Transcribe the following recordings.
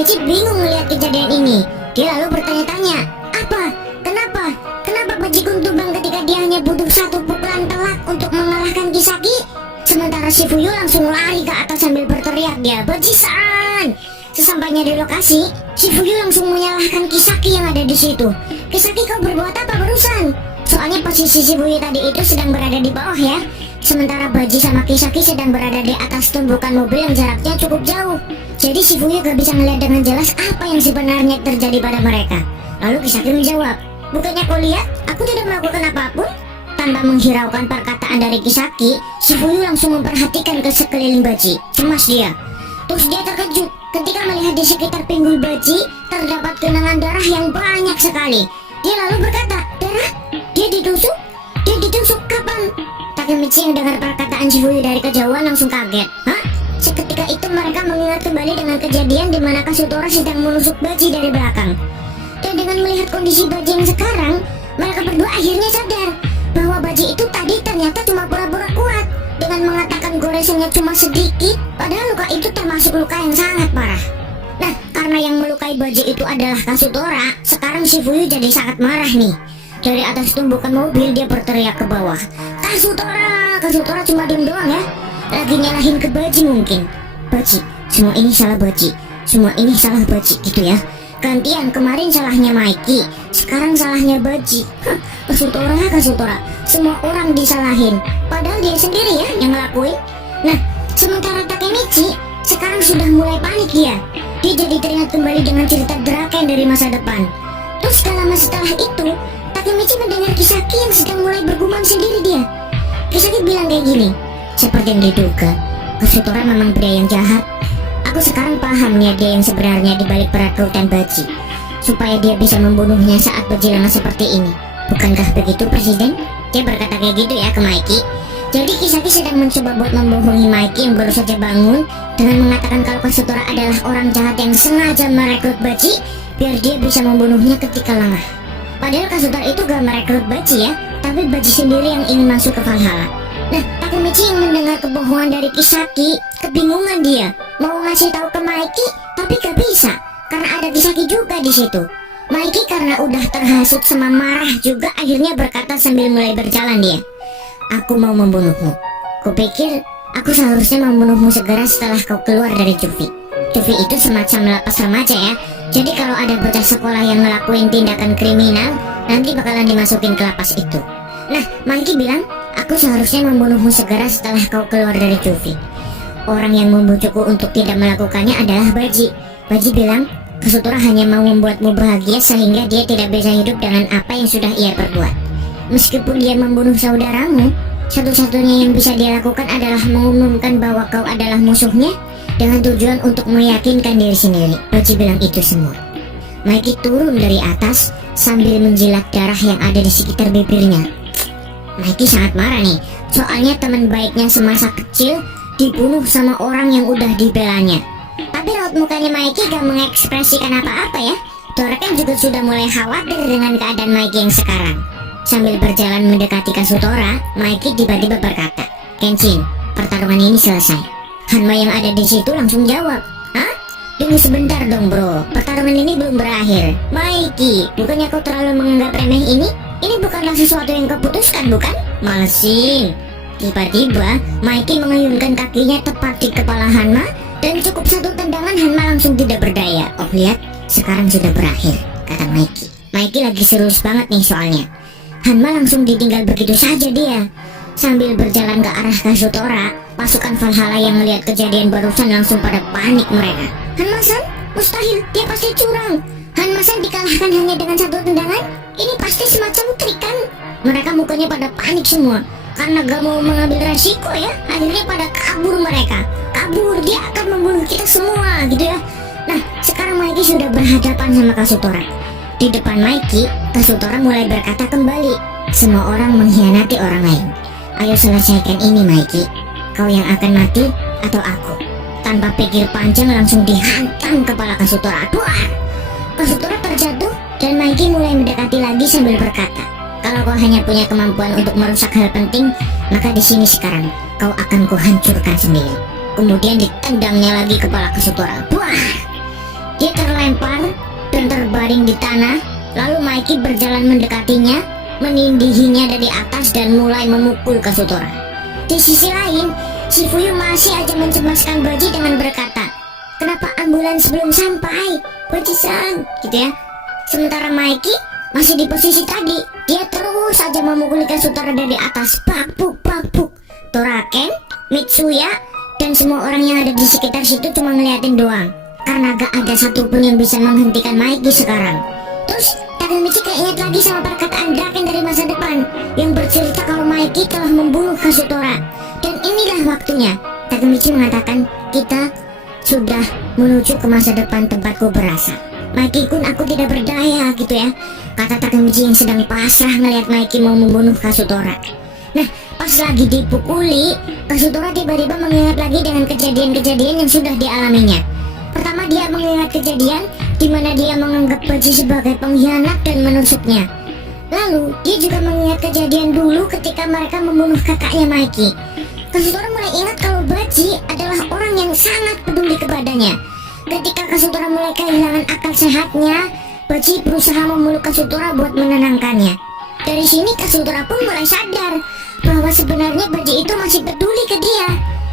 Takemichi bingung melihat kejadian ini. Dia lalu bertanya-tanya, Kenapa Baji tumbang ketika dia hanya butuh satu pukulan telak untuk mengalahkan Kisaki? Sementara Shifuyu langsung lari ke atas sambil berteriak dia, Baji-san! Sesampainya di lokasi, Shifuyu langsung menyalahkan Kisaki yang ada di situ. Kisaki, kau berbuat apa barusan? Soalnya posisi Shifuyu tadi itu sedang berada di bawah ya. Sementara Baji sama Kisaki sedang berada di atas tumbukan mobil yang jaraknya cukup jauh. Jadi Shifuyu gak bisa melihat dengan jelas apa yang sebenarnya terjadi pada mereka. Lalu Kisaki menjawab, bukannya kau lihat aku tidak melakukan apapun? Tanpa menghiraukan perkataan dari Kisaki, Shifuyu langsung memperhatikan ke sekeliling Baji. Cemas dia. Terus dia terkejut ketika melihat di sekitar pinggul Baji terdapat genangan darah yang banyak sekali. Dia lalu berkata, darah? Dia ditusuk? Dia ditusuk kapan? Takemichi yang dengar perkataan Shifuyu dari kejauhan langsung kaget. Hah? Seketika itu mereka mengingat kembali dengan kejadian di mana Kazutora sedang menusuk Baji dari belakang. Dan dengan melihat kondisi Baji yang sekarang, mereka berdua akhirnya sadar bahwa Baji itu tadi ternyata cuma pura-pura kuat dengan mengatakan goresannya cuma sedikit, padahal luka itu termasuk luka yang sangat parah. Nah, karena yang melukai Baji itu adalah Kazutora, sekarang Shifuyu jadi sangat marah nih. Dari atas tumbukan mobil dia berteriak ke bawah, Kazutora cuma diem doang ya, lagi nyalahin ke Baji mungkin. Baji, semua ini salah Baji, semua ini salah Baji gitu ya. Gantian, kemarin salahnya Mikey, sekarang salahnya Baji. Kazutora, semua orang disalahin, padahal dia sendiri ya yang ngelakuin. Nah, sementara Takemichi sekarang sudah mulai panik dia. Dia jadi teringat kembali dengan cerita Draken dari masa depan. Terus gak lama setelah itu, Takemichi mendengar Kisaki yang sedang mulai bergumam sendiri dia. Kisaki bilang kayak gini, seperti yang diduga, Kazutora memang pria yang jahat. Aku sekarang paham niat dia yang sebenarnya di balik perekrutan Baji, supaya dia bisa membunuhnya saat Baji lama seperti ini. Bukankah begitu, Presiden? Dia berkata kayak gitu ya ke Mikey. Jadi Kisaki sedang mencoba buat membohongi Mikey yang baru saja bangun dengan mengatakan kalau Kazutora adalah orang jahat yang sengaja merekrut Baji biar dia bisa membunuhnya ketika lengah. Padahal Kazutora itu gak merekrut Baji ya, tapi Baji sendiri yang ingin masuk ke Valhalla. Nah, Takemichi yang mendengar kebohongan dari Kisaki, kebingungan dia. Mau ngasih tahu ke Mikey, tapi gak bisa karena ada Kisaki juga di situ. Mikey karena udah terhasut sama marah juga akhirnya berkata sambil mulai berjalan dia. Aku mau membunuhmu. Kupikir aku seharusnya membunuhmu segera setelah kau keluar dari Juvie. Juvie itu semacam lapas remaja ya. Jadi kalau ada bocah sekolah yang ngelakuin tindakan kriminal, nanti bakalan dimasukin ke lapas itu. Nah, Mikey bilang, aku seharusnya membunuhmu segera setelah kau keluar dari Juvie. Orang yang membujukku untuk tidak melakukannya adalah Baji. Baji bilang, Kazutora hanya mau membuatmu bahagia sehingga dia tidak bisa hidup dengan apa yang sudah ia perbuat. Meskipun dia membunuh saudaramu, satu-satunya yang bisa dia lakukan adalah mengumumkan bahwa kau adalah musuhnya dengan tujuan untuk meyakinkan diri sendiri. Baji bilang itu semua. Mikey turun dari atas sambil menjilat darah yang ada di sekitar bibirnya. Mikey sangat marah nih, soalnya teman baiknya semasa kecil dibunuh sama orang yang udah dibelanya. Tapi raut mukanya Mikey gak mengekspresikan apa-apa ya. Draken juga sudah mulai khawatir dengan keadaan Mikey yang sekarang. Sambil berjalan mendekati Kazutora, Mikey tiba-tiba berkata, Kenshin, pertarungan ini selesai. Hanma yang ada di situ langsung jawab, hah? Tunggu sebentar dong bro, pertarungan ini belum berakhir. Mikey, bukannya kau terlalu menganggap remeh ini? Ini bukanlah sesuatu yang kau putuskan, bukan? Malesin. Tiba-tiba, Mikey mengayunkan kakinya tepat di kepala Hanma, dan cukup satu tendangan Hanma langsung tidak berdaya. Oh lihat, sekarang sudah berakhir, kata Mikey. Mikey lagi serius banget nih soalnya. Hanma langsung ditinggal begitu saja dia. Sambil berjalan ke arah Kazutora, pasukan Valhalla yang melihat kejadian barusan langsung pada panik mereka. Hanma-san, mustahil, dia pasti curang. Hanma-san dikalahkan hanya dengan satu tendangan. Ini pasti semacam trik kan? Mereka mukanya pada panik semua karena gak mau mengambil resiko ya. Akhirnya pada kabur mereka. Kabur, dia akan membunuh kita semua gitu ya. Nah, sekarang Mikey sudah berhadapan sama Kazutora. Di depan Mikey, Kazutora mulai berkata kembali, semua orang mengkhianati orang lain. Ayo selesaikan ini Mikey. Kau yang akan mati atau aku? Tanpa pikir panjang langsung dihantam kepala Kazutora. Duar! Kazutora terjatuh dan Mikey mulai mendekati lagi sambil berkata, kalau kau hanya punya kemampuan untuk merusak hal penting, maka di sini sekarang kau akan kuhancurkan sendiri. Kemudian ditendangnya lagi kepala Kazutora. Buah! Dia terlempar dan terbaring di tanah. Lalu Mikey berjalan mendekatinya, menindihinya dari atas dan mulai memukul Kazutora. Di sisi lain, Shifuyu masih aja mencemaskan Baji dengan berkata, "Kenapa ambulans belum sampai, Baji-san?" gitu ya. Sementara Mikey masih di posisi tadi. Dia terus saja memukuli Kazutora dari atas. Pakpuk, pakpuk. Toraken, Mitsuya, dan semua orang yang ada di sekitar situ cuma ngeliatin doang, karena gak ada satupun yang bisa menghentikan Mikey sekarang. Terus Takemichi keinget lagi sama perkataan Draken dari masa depan yang bercerita kalau Mikey telah membunuh Kazutora. Dan inilah waktunya. Takemichi mengatakan, "Kita sudah menuju ke masa depan tempatku berasal. Mikey kun, aku tidak berdaya," gitu ya, kata Takemichi yang sedang pasrah ngelihat Mikey mau membunuh Kazutora. Nah, pas lagi dipukuli, Kazutora tiba-tiba mengingat lagi dengan kejadian-kejadian yang sudah dialaminya. Pertama, dia mengingat kejadian di mana dia menganggap Baji sebagai pengkhianat dan menusuknya. Lalu, dia juga mengingat kejadian dulu ketika mereka membunuh kakaknya Mikey. Kazutora mulai ingat kalau Baji adalah orang yang sangat peduli kepadanya. Ketika Kazutora mulai kehilangan akal sehatnya, Baji berusaha memeluk Kazutora buat menenangkannya. Dari sini Kazutora pun mulai sadar bahwa sebenarnya Baji itu masih peduli ke dia.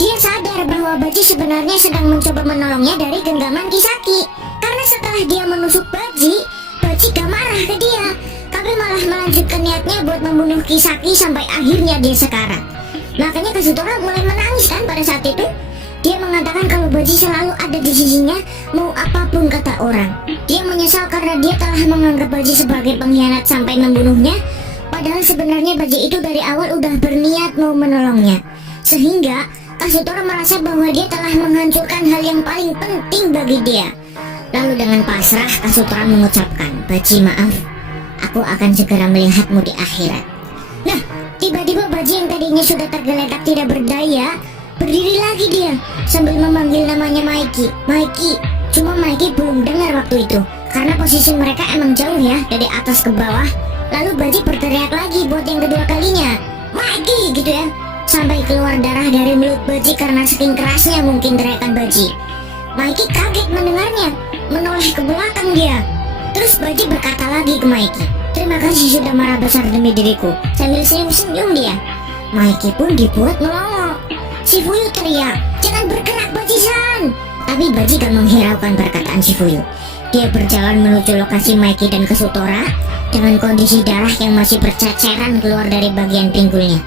Dia sadar bahwa Baji sebenarnya sedang mencoba menolongnya dari genggaman Kisaki. Karena setelah dia menusuk Baji, Baji gak marah ke dia, tapi malah melanjutkan niatnya buat membunuh Kisaki sampai akhirnya dia sekarat. Makanya Kazutora mulai menangis kan pada saat itu. Dia mengatakan kalau Baji selalu ada di sisinya, mau apapun kata orang. Dia menyesal karena dia telah menganggap Baji sebagai pengkhianat sampai membunuhnya, padahal sebenarnya Baji itu dari awal udah berniat mau menolongnya. Sehingga Kazutora merasa bahwa dia telah menghancurkan hal yang paling penting bagi dia. Lalu dengan pasrah Kazutora mengucapkan, "Baji, maaf, aku akan segera melihatmu di akhirat." Nah, tiba-tiba Baji yang tadinya sudah tergeletak tidak berdaya, berdiri lagi dia sambil memanggil namanya Mikey. Mikey. Cuma Mikey belum dengar waktu itu karena posisi mereka emang jauh ya, dari atas ke bawah. Lalu Baji berteriak lagi buat yang kedua kalinya, "Mikey!" gitu ya, sampai keluar darah dari mulut Baji karena saking kerasnya mungkin teriakan Baji. Mikey kaget mendengarnya, menoleh ke belakang dia. Terus Baji berkata lagi ke Mikey, "Terima kasih sudah marah besar demi diriku," sambil senyum-senyum dia. Mikey pun dibuat melongo. Shifuyu teriak, "Jangan bergerak Baji-san!" Tapi Baji gak menghiraukan perkataan Shifuyu. Dia berjalan menuju lokasi Mikey dan Kazutora dengan kondisi darah yang masih berceceran keluar dari bagian pinggulnya.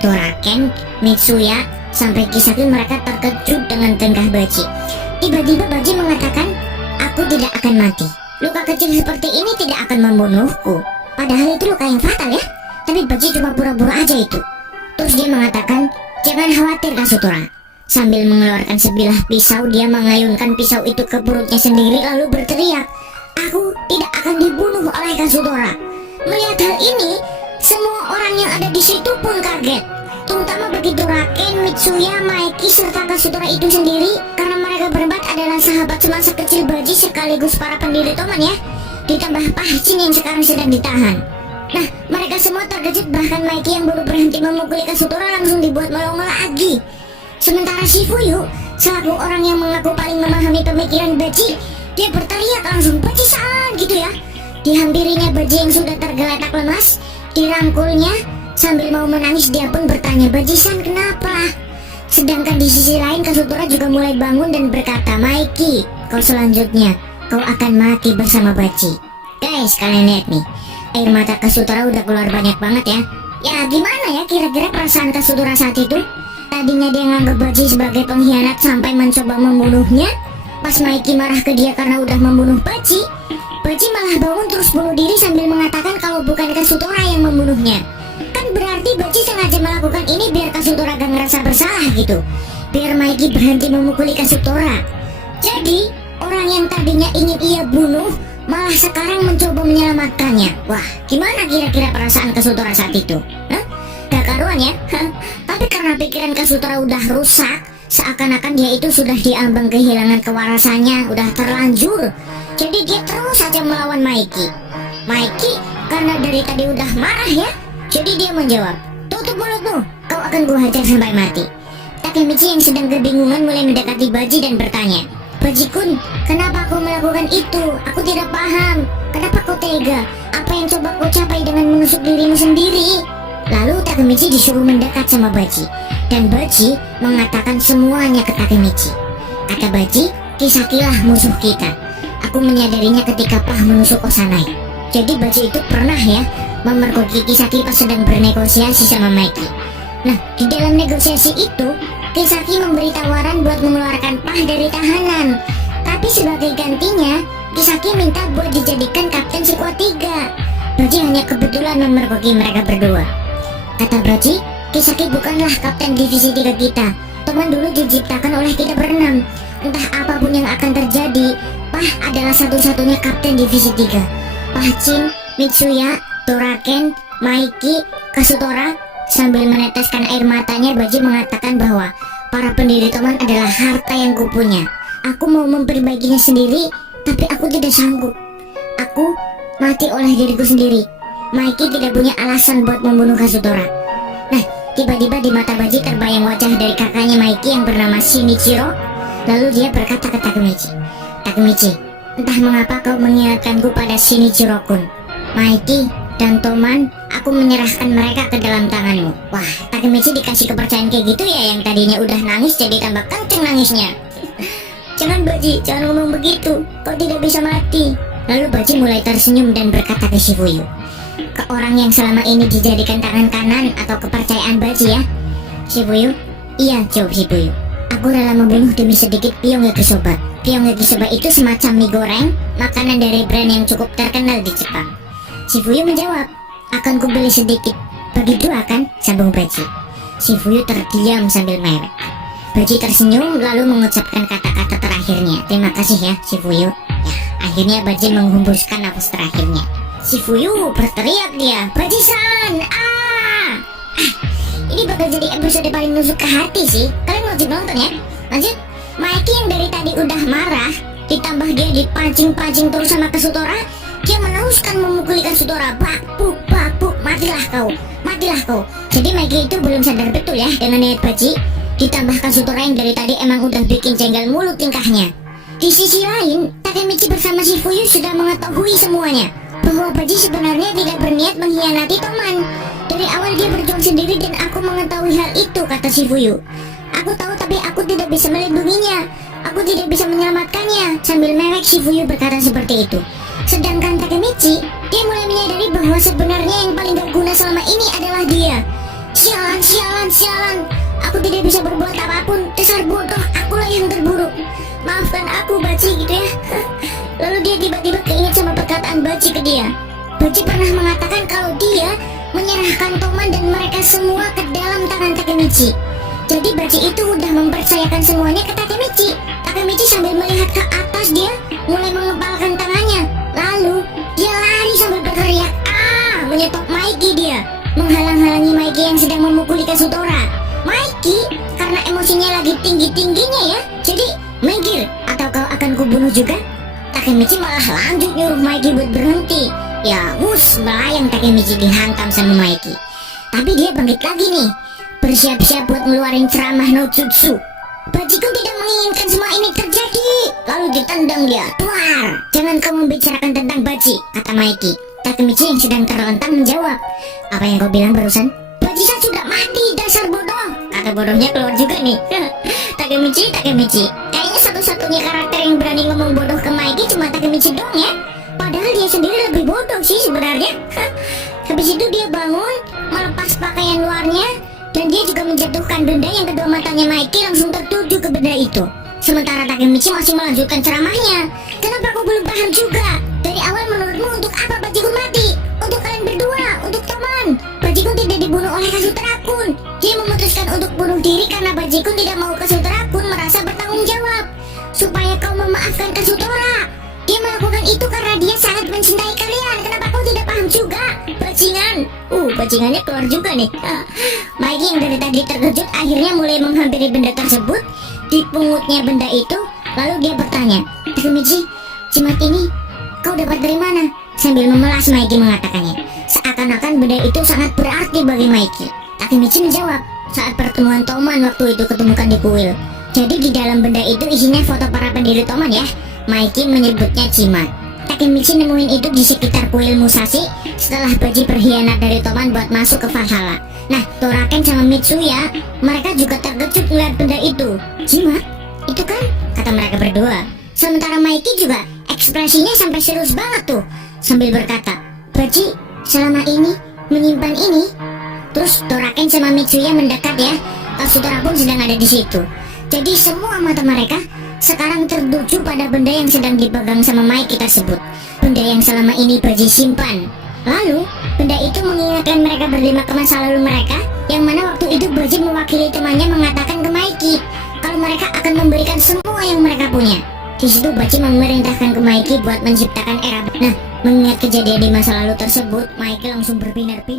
Toraken, Mitsuya, sampai Kisaki mereka terkejut dengan tingkah Baji. Tiba-tiba Baji mengatakan, "Aku tidak akan mati. Luka kecil seperti ini tidak akan membunuhku." Padahal itu luka yang fatal ya. Tapi Baji cuma pura-pura aja itu. Terus dia mengatakan, "Jangan khawatir Kazutora." Sambil mengeluarkan sebilah pisau, dia mengayunkan pisau itu ke perutnya sendiri lalu berteriak, "Aku tidak akan dibunuh oleh Kazutora." Melihat hal ini, semua orang yang ada di situ pun kaget, terutama bagi Toraken, Mitsuya, Mikey, serta Kazutora itu sendiri, karena mereka berempat adalah sahabat semasa kecil Baji sekaligus para pendiri Toman ya, ditambah Pahcin yang sekarang sedang ditahan. Nah, mereka semua terkejut, bahkan Mikey yang baru berhenti memukuli Kazutora langsung dibuat melongo lagi. Sementara Shifuyu, selaku orang yang mengaku paling memahami pemikiran Baji, dia berteriak langsung, "Baji-san!" gitu ya. Dihampirinya Baji yang sudah tergeletak lemas, dirangkulnya. Sambil mau menangis dia pun bertanya, "Baji-san, kenapa?" Sedangkan di sisi lain Kazutora juga mulai bangun dan berkata, "Mikey, kau selanjutnya, kau akan mati bersama Baji." Guys, kalian lihat nih, air mata Kazutora udah keluar banyak banget ya. Ya gimana ya kira-kira perasaan Kazutora saat itu? Tadinya dia nganggap Baji sebagai pengkhianat sampai mencoba membunuhnya. Pas Mikey marah ke dia karena udah membunuh Baji, Baji malah bangun terus bunuh diri sambil mengatakan kalau bukan Kazutora yang membunuhnya. Kan berarti Baji sengaja melakukan ini biar Kazutora gak ngerasa bersalah gitu, biar Mikey berhenti memukuli Kazutora. Jadi orang yang tadinya ingin ia bunuh malah sekarang mencoba menyelamatkannya. Wah, gimana kira-kira perasaan Kazutora saat itu? Hah? Gak karuan ya. Tapi karena pikiran Kazutora udah rusak, seakan-akan dia itu sudah diambang kehilangan kewarasannya, udah terlanjur. Jadi dia terus saja melawan Mikey. Mikey karena dari tadi udah marah ya, jadi dia menjawab, "Tutup mulutmu, kau akan gua hajar sampai mati." Takemichi yang sedang kebingungan mulai mendekati Baji dan bertanya, Bajikun, kenapa kau melakukan itu? Aku tidak paham. Kenapa kau tega? Apa yang coba kau capai dengan menusuk dirimu sendiri? Lalu Takemichi disuruh mendekat sama Baji, dan Baji mengatakan semuanya ke Takemichi. Kata Baji, Kisakilah musuh kita. Aku menyadarinya ketika Pah menusuk Osanai. Jadi Baji itu pernah ya memergoki Kisaki pas sedang bernegosiasi sama Maiki. Nah, di dalam negosiasi itu Kisaki memberi tawaran buat mengeluarkan Pah dari tahanan. Tapi sebagai gantinya, Kisaki minta buat dijadikan kapten skuad 3. Baji hanya kebetulan memergoki mereka berdua. Kata Baji, Kisaki bukanlah kapten divisi 3 kita. Teman dulu diciptakan oleh kita berenam. Entah apapun yang akan terjadi, Pah adalah satu-satunya kapten divisi 3. Pah Chin, Mitsuya, Toraken, Maiki, Kasutora. Sambil meneteskan air matanya, Baji mengatakan bahwa para pendiri teman adalah harta yang kupunya. Aku mau memperbaikinya sendiri, tapi aku tidak sanggup. Aku mati oleh diriku sendiri. Maiki tidak punya alasan buat membunuh Kasutora. Nah, tiba-tiba di mata Baji terbayang wajah dari kakaknya Maiki yang bernama Shinichiro. Lalu dia berkata ke Takemichi, Takemichi, entah mengapa kau mengingatkanku pada Shinichiro-kun. Maiki dan Toman, aku menyerahkan mereka ke dalam tanganmu. Wah, Takemichi dikasih kepercayaan kayak gitu ya, yang tadinya udah nangis jadi tambah kenceng nangisnya. Jangan Baji, jangan ngomong begitu, kau tidak bisa mati. Lalu Baji mulai tersenyum dan berkata ke Shifuyu, ke orang yang selama ini dijadikan tangan kanan atau kepercayaan Baji ya. Shifuyu, iya, jawab Shifuyu. Aku rela membunuh demi sedikit Pyong Yakisoba. Pyong Yakisoba itu semacam mie goreng, makanan dari brand yang cukup terkenal di Jepang. Shifuyu menjawab, akan kubeli sedikit. Bagi 2 kan? Sambung Baji. Shifuyu terdiam sambil mewek. Baji tersenyum lalu mengucapkan kata-kata terakhirnya. Terima kasih ya Shifuyu. Ya, akhirnya Baji menghembuskan nafas terakhirnya. Shifuyu berteriak dia, Baji-san! Ini bakal jadi episode paling nusuk ke hati sih. Kalian wajib nonton ya. Lanjut, Maiki yang dari tadi udah marah, ditambah dia dipancing-pancing terus sama Kasutora. Dia meneruskan memukuli Kasutora. Bakpuk, bakpuk, matilah kau, matilah kau. Jadi Maiki itu belum sadar betul ya dengan niat Baji. Ditambah Kasutora yang dari tadi emang udah bikin jengkel mulut tingkahnya. Di sisi lain, Takemichi bersama Shifuyu sudah mengetahui semuanya, bahwa Baji sebenarnya tidak berniat mengkhianati Toman. Dari awal dia berjuang sendiri dan aku mengetahui hal itu, kata Shifuyu. Aku tahu tapi aku tidak bisa melindunginya. Aku tidak bisa menyelamatkannya. Sambil mewek Shifuyu berkata seperti itu. Sedangkan Takemichi, dia mulai menyadari bahwa sebenarnya yang paling berguna selama ini adalah dia. Sialan, sialan, sialan. Aku tidak bisa berbuat apapun. Dasar bodoh, akulah yang terburuk. Maafkan aku Baji gitu ya. Lalu dia tiba-tiba keinget sama perkataan Baji ke dia. Baji pernah mengatakan kalau dia menyerahkan Toman dan mereka semua ke dalam tangan Takemichi. Jadi Baji itu udah mempercayakan semuanya ke Takemichi. Takemichi sambil melihat ke atas dia mulai mengepalkan tangannya. Lalu dia lari sambil berteriak, menyetop Maiki dia, menghalang-halangi Maiki yang sedang memukuli Kasutora. Maiki karena emosinya lagi tinggi-tingginya ya, jadi minggir atau kau akan kubunuh juga. Takemichi malah lanjut nyuruh Maiki buat berhenti. Ya wus, melayang Takemichi dihantam sama Maiki. Tapi dia bangkit lagi nih, bersiap-siap buat ngeluarin ceramah no jutsu. Bajiku tidak menginginkan semua ini terjadi. Lalu ditendang dia. Tuar, jangan kau membicarakan tentang Baji, kata Maiki. Takemichi yang sedang terlentang menjawab, apa yang kau bilang barusan? Baji-san sudah mati, dasar bodoh. Kata bodohnya keluar juga nih. Takemichi, kayaknya satu-satunya karakter yang berani ngomong bodoh ke Maiki cuma Takemichi dong ya. Padahal dia sendiri lebih bodoh sih sebenarnya. Habis itu dia bangun, melepas pakaian luarnya, dan dia juga menjatuhkan benda yang kedua matanya Maiki langsung tertuju ke benda itu. Sementara Takemichi masih melanjutkan ceramahnya. Kenapa kau belum paham juga? Dari awal menurutmu untuk apa Bajiku mati? Untuk kalian berdua, untuk teman. Bajiku tidak dibunuh oleh Kasutora-kun. Dia memutuskan untuk bunuh diri karena Bajiku tidak mau Kasutora-kun merasa bertanggung jawab. Supaya kau memaafkan Kasutora. Dia melakukan itu karena dia sangat mencintai kalian. Kenapa kau tidak paham juga? Bajingan. Bajingannya keluar juga nih. Maiki yang dari tadi terkejut akhirnya mulai menghampiri benda tersebut. Dipungutnya benda itu, lalu dia bertanya, Takemichi, jimat ini kau dapat dari mana? Sambil memelas Maiki mengatakannya. Seakan-akan benda itu sangat berarti bagi Maiki. Takemichi menjawab, saat pertemuan Toman waktu itu ketemukan di kuil. Jadi di dalam benda itu isinya foto para pendiri Toman ya. Mikey menyebutnya Cima. Takemichi nemuin itu di sekitar kuil Musashi setelah Baji berkhianat dari Toman buat masuk ke Valhalla. Nah, Toraken sama Mitsuya, mereka juga terkejut melihat benda itu. Cima, itu kan? Kata mereka berdua. Sementara Mikey juga ekspresinya sampai serius banget tuh, sambil berkata, Baji selama ini menyimpan ini. Terus Toraken sama Mitsuya mendekat ya. Katsutara pun sedang ada di situ. Jadi semua mata mereka sekarang tertuju pada benda yang sedang dipegang sama Mikey tersebut. Benda yang selama ini Baji simpan. Lalu, benda itu mengingatkan mereka berlima ke masa lalu mereka, yang mana waktu itu Baji mewakili temannya mengatakan ke Mikey kalau mereka akan memberikan semua yang mereka punya. Di situ Baji memerintahkan ke Mikey buat menciptakan era. Nah, mengingat kejadian di masa lalu tersebut, Mikey langsung berbinar-binar